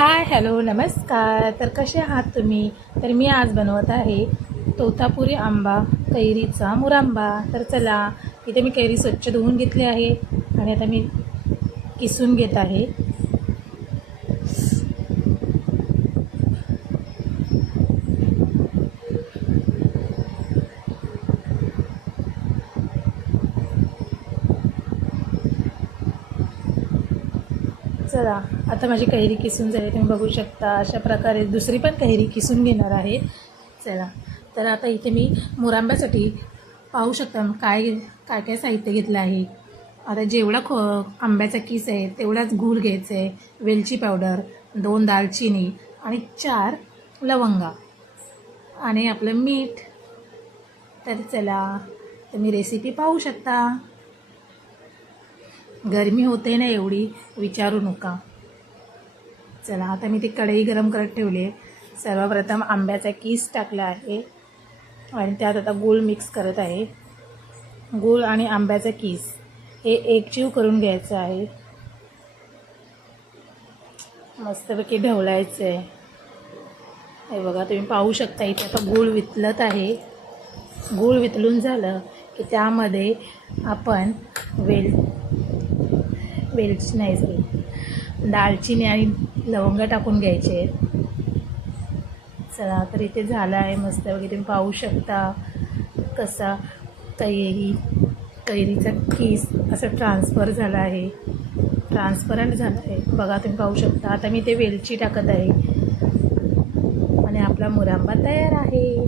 Hi hello नमस्कार. तर कसे आहात तुम्ही? तर मी आज बनवत आहे तोतापुरी आंबा कैरीचा मुरांबा. तर चला, इथे मी कैरी स्वच्छ धुवून घेतली आहे आणि आता मी किसून घेत आहे. चला, आता माझी कैरी किसून झाली. तुम्ही बघू शकता अशा प्रकारे दुसरी पण कैरी किसून घेणार आहे. चला, तर आता इथे मी मुरांब्यासाठी पाहू शकता काय काय काय साहित्य घेतलं आहे. आता जेवढा आंब्याचा किस आहे तेवढाच गूळ घ्यायचं आहे, वेलची पावडर, 2 दालचिनी आणि 4 लवंगा आणि आपलं मीठ. तर चला, तुम्ही रेसिपी पाहू शकता. गरमी होते ना एवढी, विचारू नका. चला, आता मी ती कढई गरम करत ठेवली आहे. सर्वप्रथम आंब्याचा किस टाकला आहे आणि त्यात आता गूळ मिक्स करत आहे. गूळ आणि आंब्याचा किस हे एकजीव करून घ्यायचं आहे. मस्तपैकी ढवळायचं आहे. हे बघा, तुम्ही पाहू शकता इथे आता गूळ वितलत आहे. गूळ वितलून झालं की त्यामध्ये आपण वेलची नाही सॉरी दालचिनी आणि लवंग टाकून घ्यायचे. चला, तर इथे झालं आहे मस्त वगैरे. तुम्ही पाहू शकता कसा कैरीचा किस असं ट्रान्सपरंट झालं आहे. बघा, तुम्ही पाहू शकता. आता मी ते वेलची टाकत आहे आणि आपला मुरांबा तयार आहे.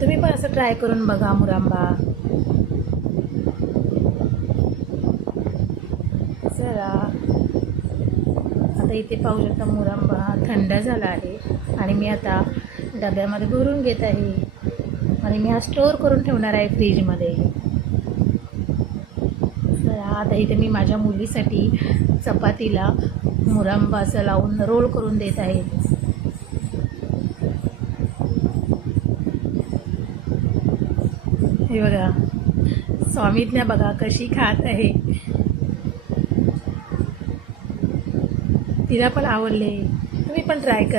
तुम्ही पण असं ट्राय करून बघा मुरांबा. चला, आता इथे पाहू शकता मुरांबा थंड झाला आहे आणि मी आता डब्यामध्ये भरून घेत आहे आणि मी हा स्टोअर करून ठेवणार आहे फ्रीजमध्ये. चला, आता इथे मी माझ्या मुलीसाठी चपातीला मुरांबा असं लावून रोल करून देत आहे. हे बघा, स्वामीज्ञा बघा कशी खात आहे. तिला पण आवडले. तुम्ही पण ट्राय करा.